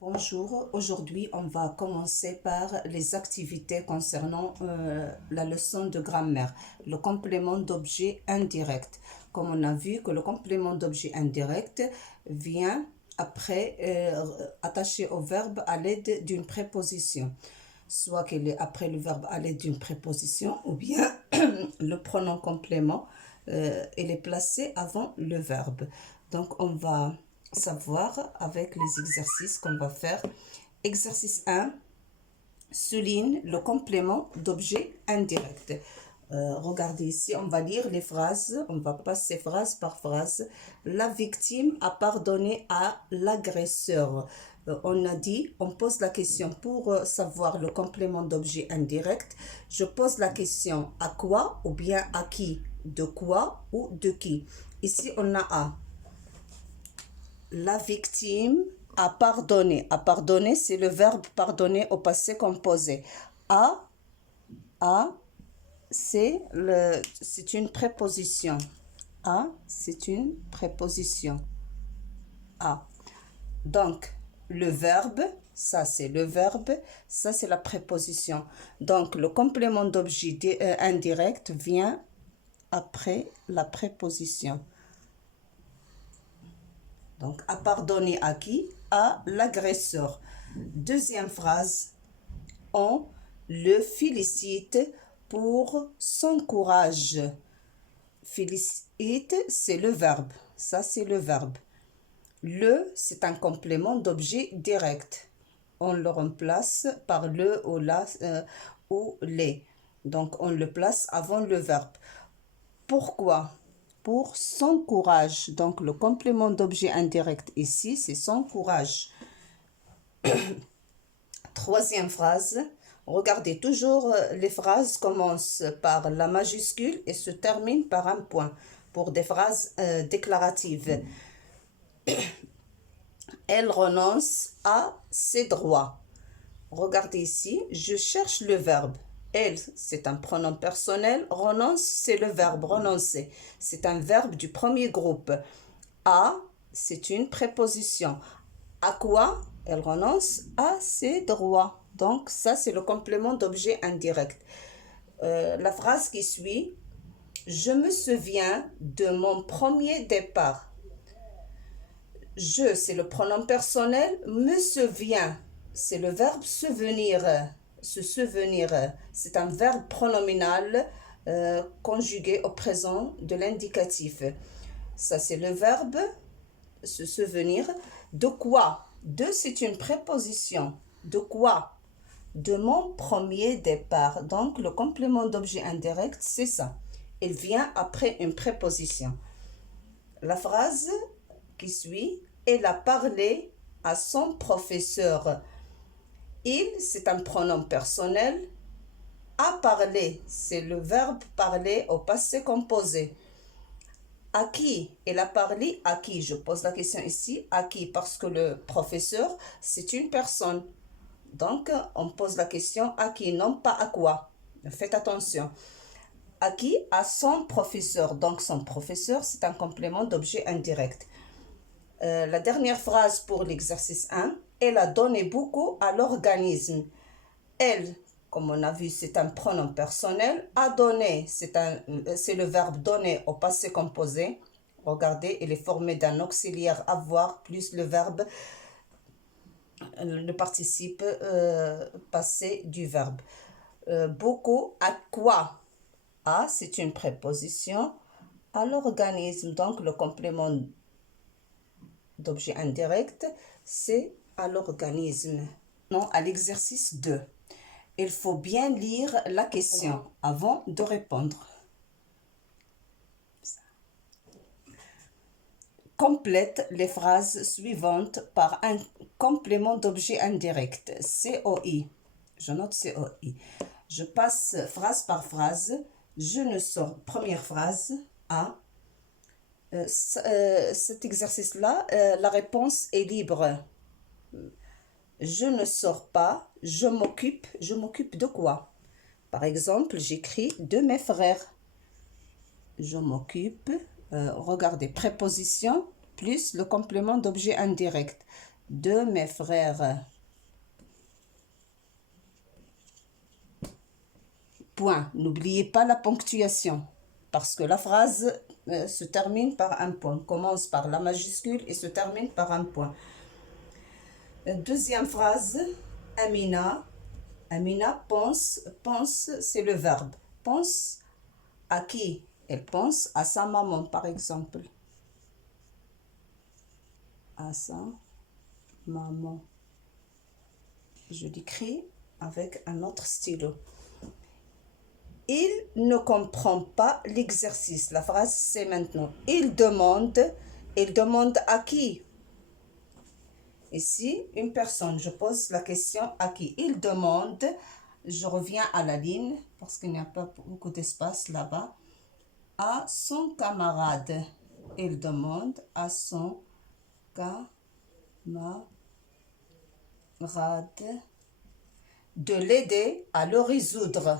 Bonjour, aujourd'hui on va commencer par les activités concernant la leçon de grammaire, le complément d'objet indirect. Comme on a vu que le complément d'objet indirect vient après attaché au verbe à l'aide d'une préposition, soit qu'il est après le verbe à l'aide d'une préposition ou bien le pronom complément il est placé avant le verbe. Donc on va savoir avec les exercices qu'on va faire. Exercice 1, souligne le complément d'objet indirect. Regardez ici, on va lire les phrases, on va passer phrase par phrase. La victime a pardonné à l'agresseur. On a dit, on pose la question pour savoir le complément d'objet indirect. Je pose la question à quoi ou bien à qui, de quoi ou de qui. Ici, on a à. La victime a pardonné. A pardonner, c'est le verbe pardonner au passé composé. A, c'est une préposition. A, c'est une préposition. A. Donc, le verbe, ça c'est le verbe, ça c'est la préposition. Donc, le complément d'objet indirect vient après la préposition. Donc, à pardonner à qui? À l'agresseur. Deuxième phrase, on le félicite pour son courage. Félicite, c'est le verbe. Ça, c'est le verbe. Le, c'est un complément d'objet direct. On le remplace par le ou la ou les. Donc, on le place avant le verbe. Pourquoi? Pour son courage. Donc, le complément d'objet indirect ici, c'est son courage. Troisième phrase. Regardez, toujours les phrases commencent par la majuscule et se terminent par un point pour des phrases déclaratives. Elle renonce à ses droits. Regardez ici, je cherche le verbe. Elle, c'est un pronom personnel. Renonce, c'est le verbe renoncer. C'est un verbe du premier groupe. À, c'est une préposition. À quoi? Elle renonce à ses droits. Donc, ça, c'est le complément d'objet indirect. La phrase qui suit, je me souviens de mon premier départ. Je, c'est le pronom personnel. Me souvient, c'est le verbe souvenir. Se souvenir, c'est un verbe pronominal conjugué au présent de l'indicatif. Ça, c'est le verbe se souvenir. De quoi? De, c'est une préposition. De quoi? De mon premier départ. Donc, le complément d'objet indirect, c'est ça. Il vient après une préposition. La phrase qui suit, elle a parlé à son professeur. Il, c'est un pronom personnel. A parlé, c'est le verbe parler au passé composé. À qui? Elle a parlé à qui? Je pose la question ici, à qui? Parce que le professeur, c'est une personne. Donc, on pose la question à qui, non pas à quoi. Faites attention. À qui? À son professeur. Donc, son professeur, c'est un complément d'objet indirect. La dernière phrase pour l'exercice 1, elle a donné beaucoup à l'organisme. Elle, comme on a vu, c'est un pronom personnel. A donné, c'est le verbe donner au passé composé. Regardez, il est formé d'un auxiliaire avoir plus le verbe, le participe passé du verbe. Beaucoup, à quoi? À, c'est une préposition. À l'organisme, donc le complément d'objet indirect, c'est à l'organisme. Non, à l'exercice 2. Il faut bien lire la question avant de répondre. Complète les phrases suivantes par un complément d'objet indirect. COI. Je note COI. Je passe phrase par phrase. Je ne sors. Première phrase. A. Cet exercice-là, la réponse est libre. Je ne sors pas. Je m'occupe. Je m'occupe de quoi? Par exemple, j'écris de mes frères. Je m'occupe. Regardez, préposition plus le complément d'objet indirect. de mes frères. Point. N'oubliez pas la ponctuation parce que la phrase se termine par un point. Commence par la majuscule et se termine par un point. Deuxième phrase, Amina. Amina pense. Pense, c'est le verbe. Pense à qui? Elle pense à sa maman, par exemple. À sa maman. Je l'écris avec un autre stylo. Il ne comprend pas l'exercice. La phrase, c'est maintenant. Il demande à qui? Ici, une personne, je pose la question à qui? Il demande, je reviens à la ligne, parce qu'il n'y a pas beaucoup d'espace là-bas, à son camarade. Il demande à son camarade de l'aider à le résoudre.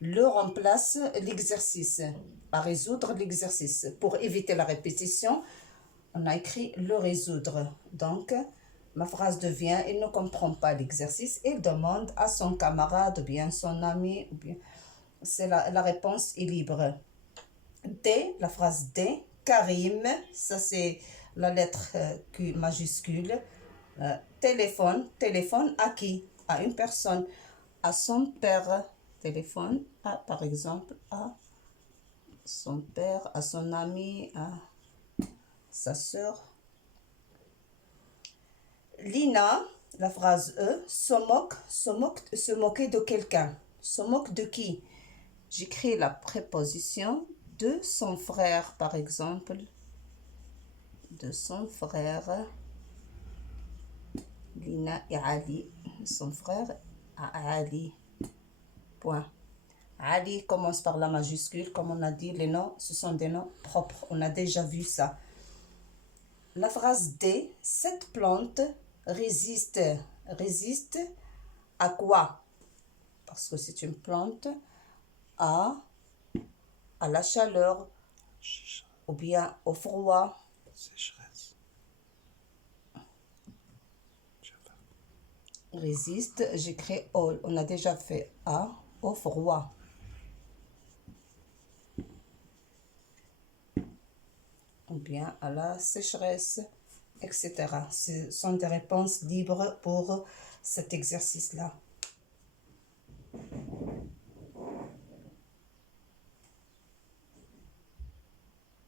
Le remplace l'exercice, à résoudre l'exercice. Pour éviter la répétition, on a écrit le résoudre. Donc, ma phrase devient, il ne comprend pas l'exercice, il demande à son camarade, ou bien son ami, ou bien, c'est la réponse est libre. D, la phrase D, Karim, ça c'est la lettre Q majuscule. Téléphone à qui? À une personne, à son père. Téléphone à, par exemple, à son père, à son ami, à sa sœur. Lina, la phrase E, se moquer de quelqu'un. Se moque de qui? J'écris la préposition de son frère, par exemple. De son frère. Lina et Ali. Son frère à Ali. Point. Ali commence par la majuscule. Comme on a dit, les noms, ce sont des noms propres. On a déjà vu ça. La phrase D, cette plante résiste à quoi? Parce que c'est une plante à la chaleur ou bien au froid. Sécheresse. Résiste, j'écris au, on a déjà fait à, au froid. Ou bien à la sécheresse, etc. Ce sont des réponses libres pour cet exercice-là.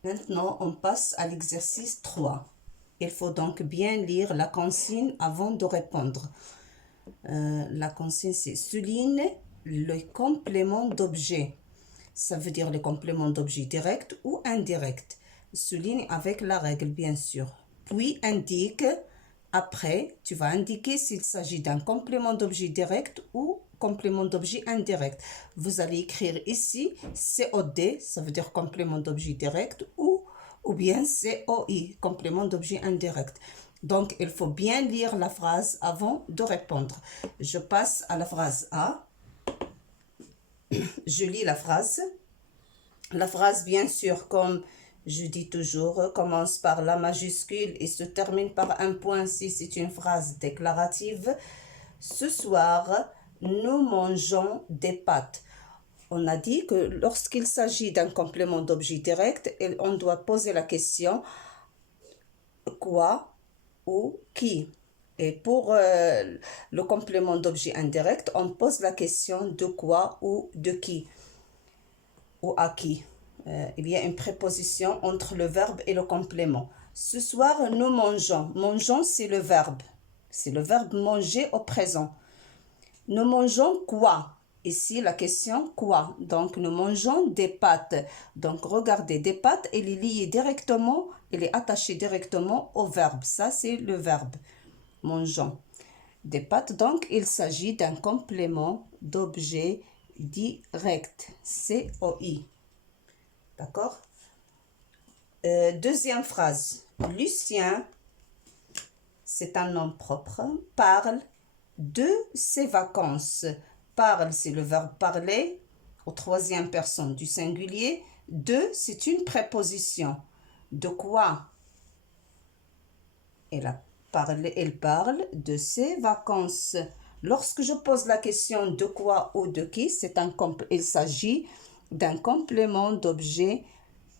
Maintenant, on passe à l'exercice 3. Il faut donc bien lire la consigne avant de répondre. La consigne, c'est souligne le complément d'objet. Ça veut dire le complément d'objet direct ou indirect. Souligne avec la règle, bien sûr. Puis indique, après, tu vas indiquer s'il s'agit d'un complément d'objet direct ou complément d'objet indirect. Vous allez écrire ici COD, ça veut dire complément d'objet direct, ou bien COI, complément d'objet indirect. Donc, il faut bien lire la phrase avant de répondre. Je passe à la phrase A. Je lis la phrase. La phrase, bien sûr, comme je dis toujours, commence par la majuscule et se termine par un point si c'est une phrase déclarative. Ce soir, nous mangeons des pâtes. On a dit que lorsqu'il s'agit d'un complément d'objet direct, on doit poser la question quoi ou qui. Et pour le complément d'objet indirect, on pose la question de quoi ou de qui ou à qui. Il y a une préposition entre le verbe et le complément. Ce soir, nous mangeons. Mangeons, c'est le verbe. C'est le verbe manger au présent. Nous mangeons quoi? Ici, la question quoi? Donc, nous mangeons des pâtes. Donc, regardez, des pâtes, elle est liée directement, elle est attachée directement au verbe. Ça, c'est le verbe. Mangeons. Des pâtes, donc, il s'agit d'un complément d'objet direct. COI. D'accord? Deuxième phrase. Lucien, c'est un nom propre, parle de ses vacances. Parle, c'est le verbe parler, au troisième personne du singulier. De, c'est une préposition. De quoi? Et la elle parle de ses vacances. Lorsque je pose la question de quoi ou de qui, il s'agit d'un complément d'objet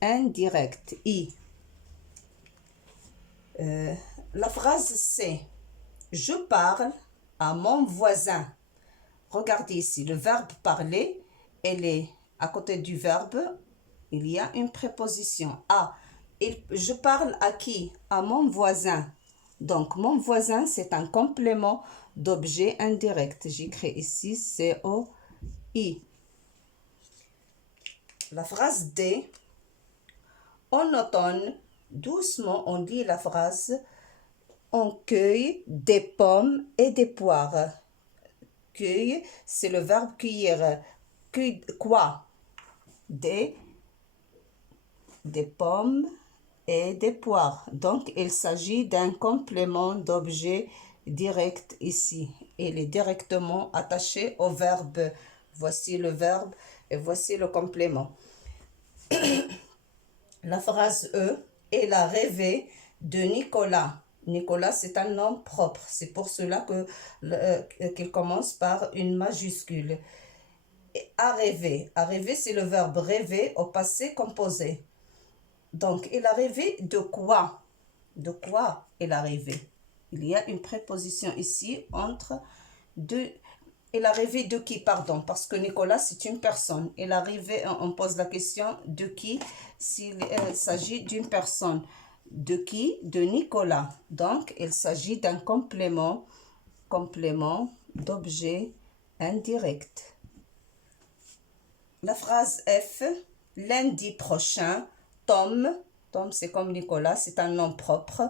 indirect. I. La phrase c'est « Je parle à mon voisin ». Regardez ici, le verbe parler, elle est à côté du verbe, il y a une préposition à. Je parle à qui? À mon voisin. Donc, mon voisin, c'est un complément d'objet indirect. J'écris ici C-O-I. La phrase D. En automne, doucement, on lit la phrase « On cueille des pommes et des poires ». Cueille, c'est le verbe cueillir. Cueille quoi? Des pommes et des poires. Donc, il s'agit d'un complément d'objet direct ici. Il est directement attaché au verbe. Voici le verbe et voici le complément. La phrase E, elle a rêvé de Nicolas. Nicolas, c'est un nom propre. C'est pour cela qu'il commence par une majuscule. Et a rêvé. A rêvé, c'est le verbe rêver au passé composé. Donc, il a rêvé de quoi? De quoi il a rêvé? Il y a une préposition ici entre deux. Il a rêvé de qui, pardon, parce que Nicolas, c'est une personne. Il a rêvé, on pose la question de qui, s'il s'agit d'une personne. De qui? De Nicolas. Donc, il s'agit d'un complément d'objet indirect. La phrase F, lundi prochain, Tom, c'est comme Nicolas, c'est un nom propre.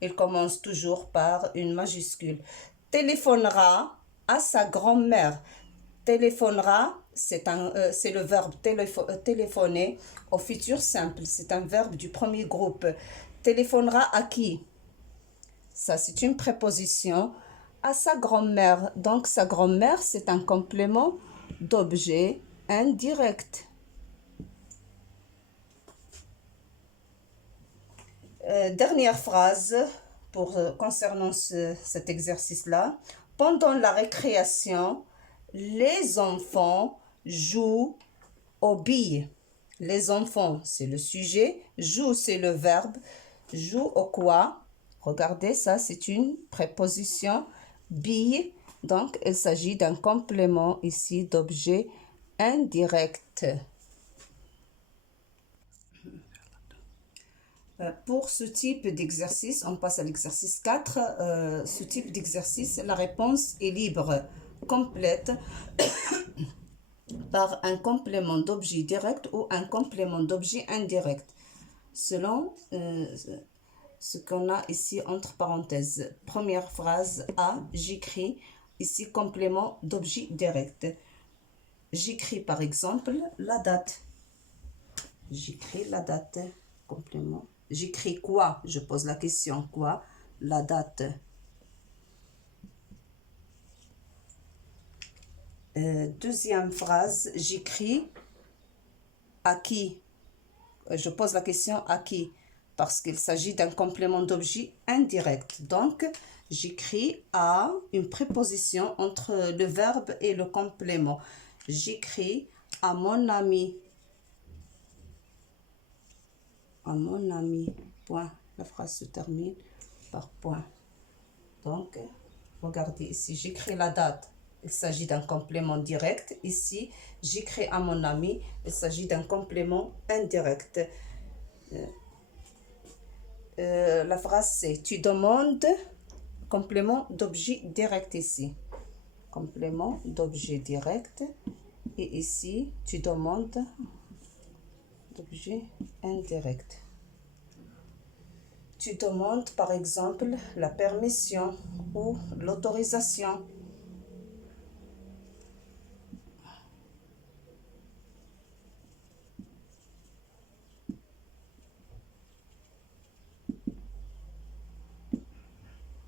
Il commence toujours par une majuscule. Téléphonera à sa grand-mère. Téléphonera, c'est le verbe téléphoner au futur simple. C'est un verbe du premier groupe. Téléphonera à qui? Ça, c'est une préposition. À sa grand-mère. Donc, sa grand-mère, c'est un complément d'objet indirect. Dernière phrase concernant cet exercice-là. Pendant la récréation, les enfants jouent aux billes. Les enfants, c'est le sujet. Joue, c'est le verbe. Joue au quoi? Regardez, ça, c'est une préposition. Bille. Donc, il s'agit d'un complément ici d'objet indirect. Pour ce type d'exercice, on passe à l'exercice 4. Ce type d'exercice, la réponse est libre, complète par un complément d'objet direct ou un complément d'objet indirect, selon ce qu'on a ici entre parenthèses. Première phrase A, j'écris, ici complément d'objet direct. J'écris par exemple la date. J'écris la date, complément. J'écris quoi? Je pose la question. Quoi? La date. Deuxième phrase. J'écris à qui? Je pose la question à qui? Parce qu'il s'agit d'un complément d'objet indirect. Donc, j'écris à une préposition entre le verbe et le complément. J'écris à mon ami. À mon ami, point. La phrase se termine par point. Donc, regardez ici, j'écris la date. Il s'agit d'un complément direct. Ici, j'écris à mon ami. Il s'agit d'un complément indirect. La phrase c'est, tu demandes, complément d'objet direct ici. Complément d'objet direct. Et ici, tu demandes d'objet indirect. Tu demandes par exemple la permission ou l'autorisation.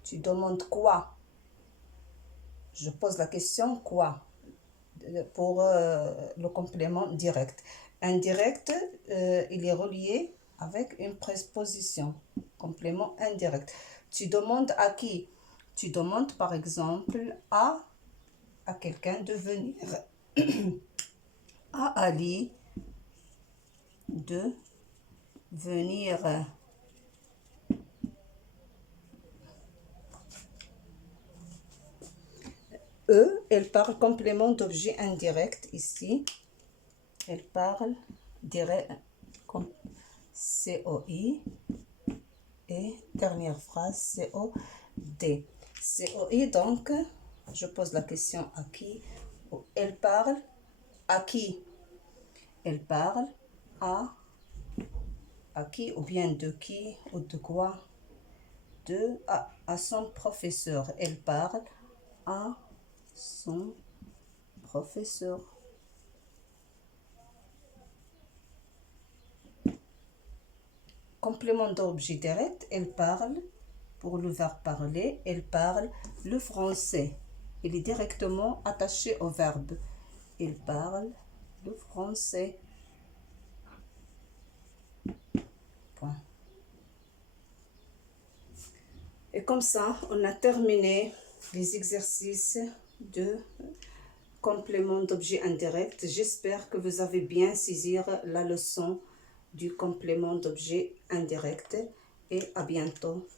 Tu demandes quoi? Je pose la question quoi pour le complément direct. Indirect, il est relié avec une préposition. Complément indirect. Tu demandes à qui? Tu demandes par exemple à quelqu'un de venir. À Ali de venir. Elle parle complément d'objet indirect ici. Elle parle direct comme COI. Et dernière phrase, COD. COI, donc, je pose la question à qui? Elle parle à qui? Elle parle à qui ou bien de qui ou de quoi? À son professeur. Elle parle à son professeur. Complément d'objet direct, elle parle, pour le verbe parler, elle parle le français. Il est directement attaché au verbe. Elle parle le français. Point. Et comme ça, on a terminé les exercices de complément d'objet indirect. J'espère que vous avez bien saisi la leçon du complément d'objet indirect et à bientôt.